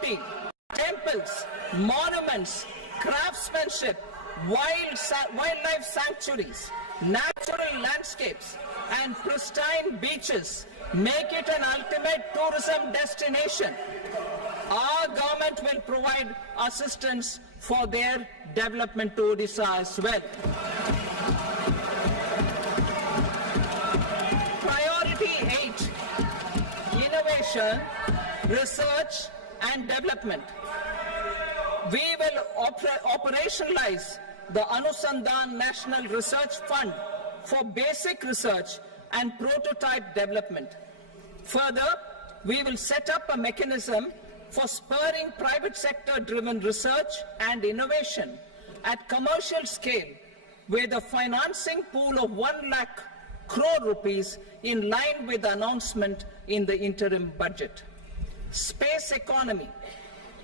beauty, temples, monuments, craftsmanship, wildlife sanctuaries, natural landscapes, and pristine beaches make it an ultimate tourism destination. Our government will provide assistance for their development to Odisha as well. Priority 8, innovation, research and development. We will operationalize the Anusandhan National Research Fund for basic research and prototype development. Further, we will set up a mechanism for spurring private sector-driven research and innovation at commercial scale with a financing pool of 1 lakh crore rupees in line with the announcement in the interim budget. Space economy.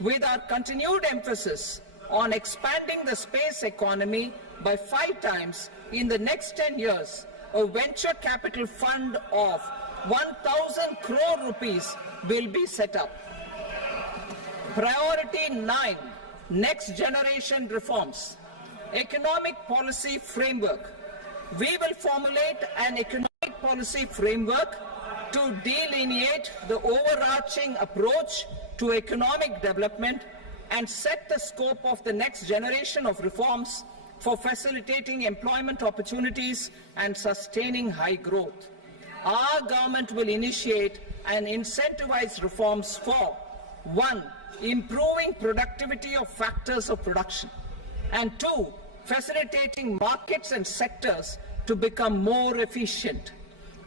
With our continued emphasis on expanding the space economy by 5 times in the next 10 years, a venture capital fund of 1,000 crore rupees will be set up. Priority 9, next generation reforms. Economic policy framework. We will formulate an economic policy framework to delineate the overarching approach to economic development and set the scope of the next generation of reforms for facilitating employment opportunities and sustaining high growth. Our government will initiate and incentivize reforms for 1. Improving productivity of factors of production, and 2. Facilitating markets and sectors to become more efficient.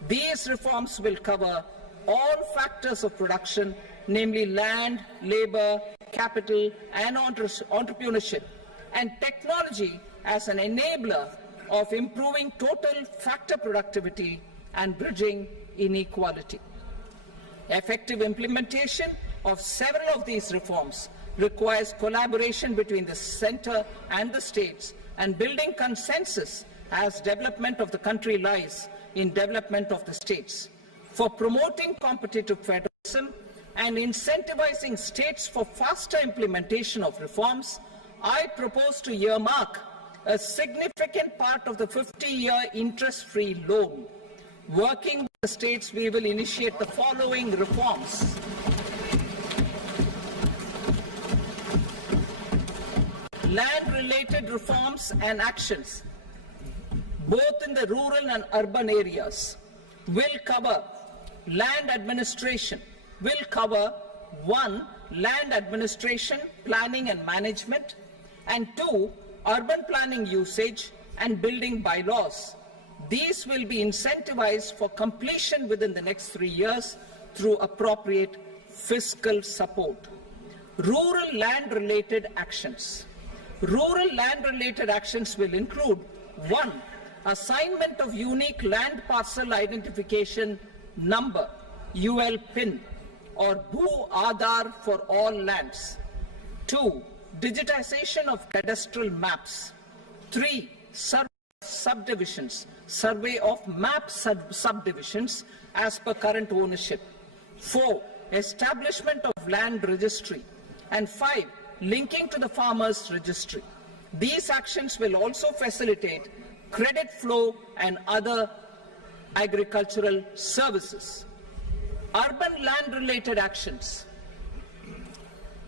These reforms will cover all factors of production, namely land, labor, capital, and entrepreneurship, and technology as an enabler of improving total factor productivity and bridging inequality. Effective implementation of several of these reforms requires collaboration between the centre and the states, and building consensus as development of the country lies in development of the states. For promoting competitive federalism and incentivizing states for faster implementation of reforms, I propose to earmark a significant part of the 50-year interest-free loan. Working with the states, we will initiate the following reforms. Land-related reforms and actions, both in the rural and urban areas, will cover land administration, will cover 1. Land administration, planning and management, and 2. Urban planning usage and building bylaws. These will be incentivized for completion within the next 3 years through appropriate fiscal support. Rural land-related actions. Rural land-related actions will include 1. Assignment of unique land parcel identification number, UL PIN, or Bhu Aadhaar for all lands. 2. Digitization of cadastral maps. 3. Subdivisions, survey of map subdivisions as per current ownership. 4. Establishment of land registry. And 5. Linking to the farmers registry. These actions will also facilitate credit flow and other agricultural services. Urban land-related actions.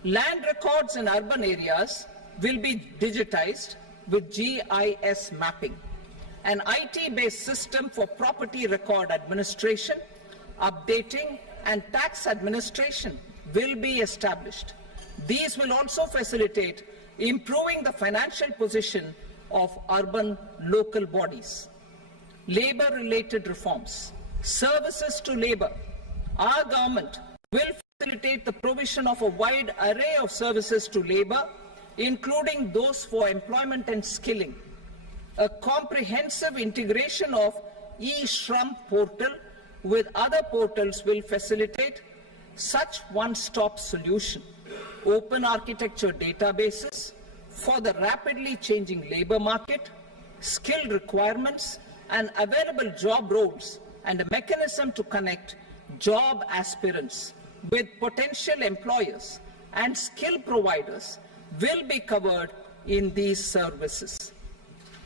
Land records in urban areas will be digitized with GIS mapping. An IT-based system for property record administration, updating, and tax administration will be established. These will also facilitate improving the financial position of urban local bodies. Labor-related reforms. Services to labor. Our government will facilitate the provision of a wide array of services to labor, including those for employment and skilling. A comprehensive integration of eShram portal with other portals will facilitate such one-stop solution. Open architecture databases for the rapidly changing labor market, skill requirements, and available job roles, and a mechanism to connect job aspirants with potential employers and skill providers will be covered in these services.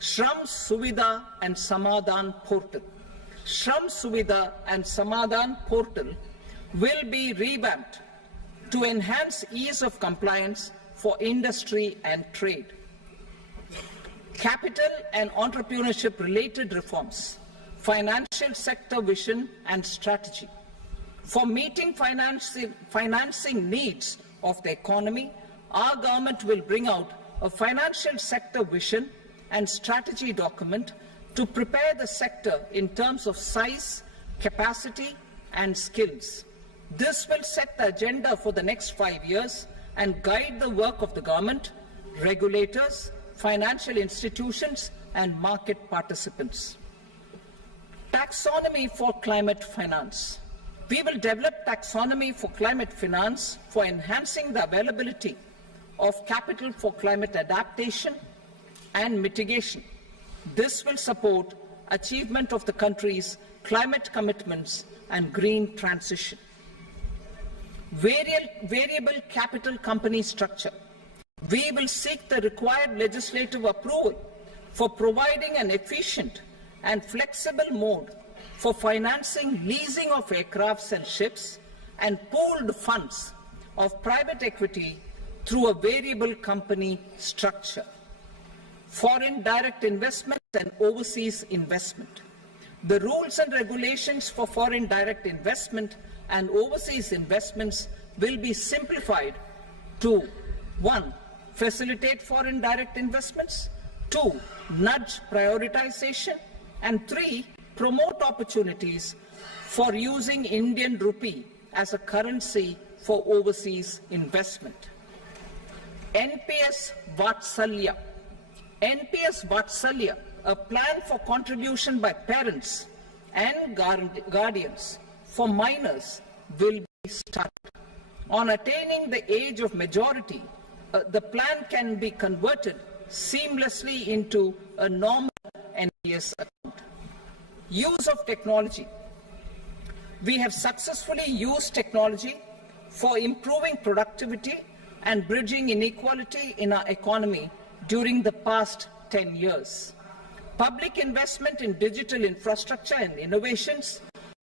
Shram Suvidha and Samadhan Portal. Shram Suvidha and Samadhan Portal will be revamped to enhance ease of compliance for industry and trade. Capital and entrepreneurship related reforms, financial sector vision and strategy. For meeting financing needs of the economy, our government will bring out a financial sector vision and strategy document to prepare the sector in terms of size, capacity, and skills. This will set the agenda for the next 5 years and guide the work of the government, regulators, financial institutions, and market participants. Taxonomy for climate finance. We will develop taxonomy for climate finance for enhancing the availability of capital for climate adaptation and mitigation. This will support achievement of the country's climate commitments and green transition. Variable capital company structure. We will seek the required legislative approval for providing an efficient and flexible mode for financing leasing of aircrafts and ships and pooled funds of private equity through a variable company structure. Foreign direct investment and overseas investment. The rules and regulations for foreign direct investment and overseas investments will be simplified to 1. Facilitate foreign direct investments, 2. Nudge prioritization, and 3. Promote opportunities for using Indian rupee as a currency for overseas investment. NPS Vatsalya. NPS Vatsalya, a plan for contribution by parents and guardians for minors, will be started. On attaining the age of majority, the plan can be converted seamlessly into a normal NPS account. Use of technology. We have successfully used technology for improving productivity and bridging inequality in our economy during the past 10 years. Public investment in digital infrastructure and innovations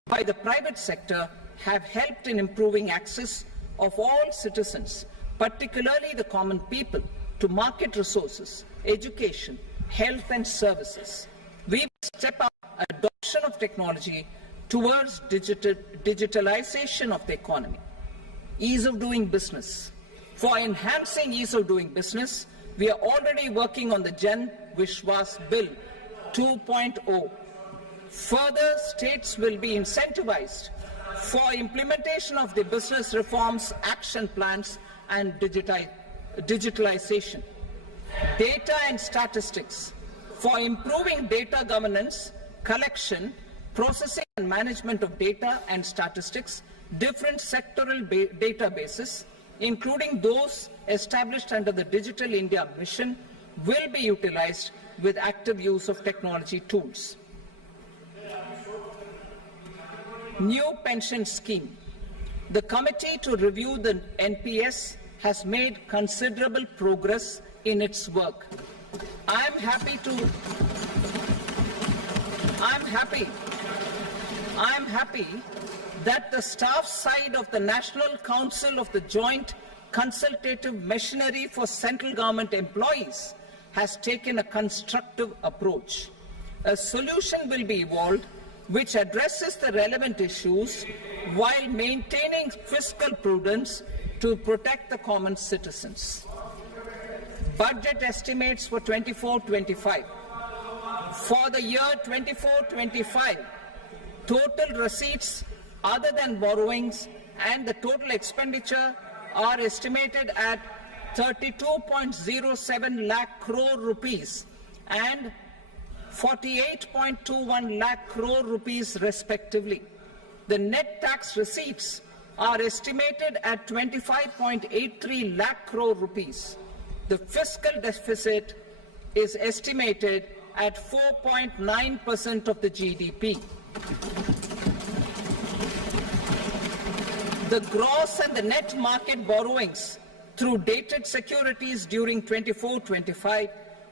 by the private sector have helped in improving access of all citizens, particularly the common people, to market resources, education, health and services. We will step up adoption of technology towards digitalization of the economy. Ease of doing business. For enhancing ease of doing business, we are already working on the Jan Vishwas Bill 2.0. Further, states will be incentivized for implementation of the business reforms, action plans, and digitalization. Data and statistics. For improving data governance, collection, processing and management of data and statistics, different sectoral databases, including those established under the Digital India Mission, will be utilized with active use of technology tools. New pension scheme. The committee to review the NPS has made considerable progress in its work. I'm happy that the staff side of the National Council of the Joint Consultative Machinery for Central Government Employees has taken a constructive approach. A solution will be evolved which addresses the relevant issues while maintaining fiscal prudence to protect the common citizens. Budget estimates for 24-25. For the year 24-25, total receipts other than borrowings and the total expenditure are estimated at 32.07 lakh crore rupees and 48.21 lakh crore rupees respectively. The net tax receipts are estimated at 25.83 lakh crore rupees. The fiscal deficit is estimated at 4.9% of the GDP. The gross and the net market borrowings through dated securities during 24-25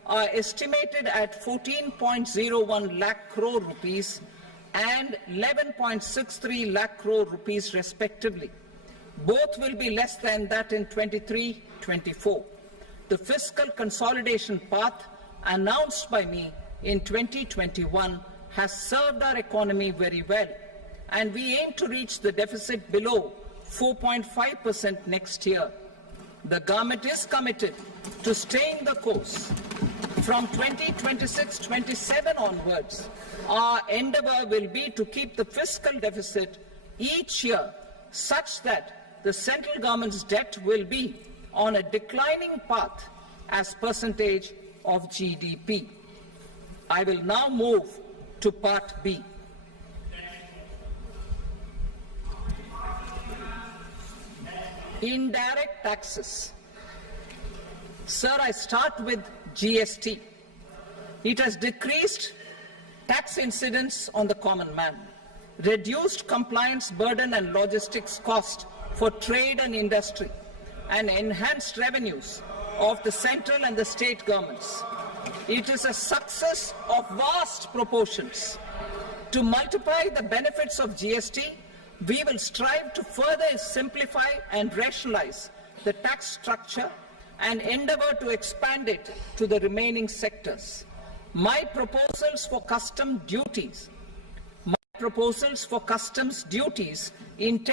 are estimated at 14.01 lakh crore rupees and 11.63 lakh crore rupees respectively. Both will be less than that in 23-24. The fiscal consolidation path announced by me in 2021 has served our economy very well, and we aim to reach the deficit below 4.5% next year. The government is committed to staying the course. From 2026-27 onwards, our endeavour will be to keep the fiscal deficit each year such that the central government's debt will be on a declining path as percentage of GDP. I will now move to Part B. Indirect taxes. Sir, I start with GST. It has decreased tax incidence on the common man, reduced compliance burden and logistics cost for trade and industry, and enhanced revenues of the central and the state governments. It is a success of vast proportions. To multiply the benefits of GST, we will strive to further simplify and rationalize the tax structure and endeavour to expand it to the remaining sectors. My proposals for customs duties intend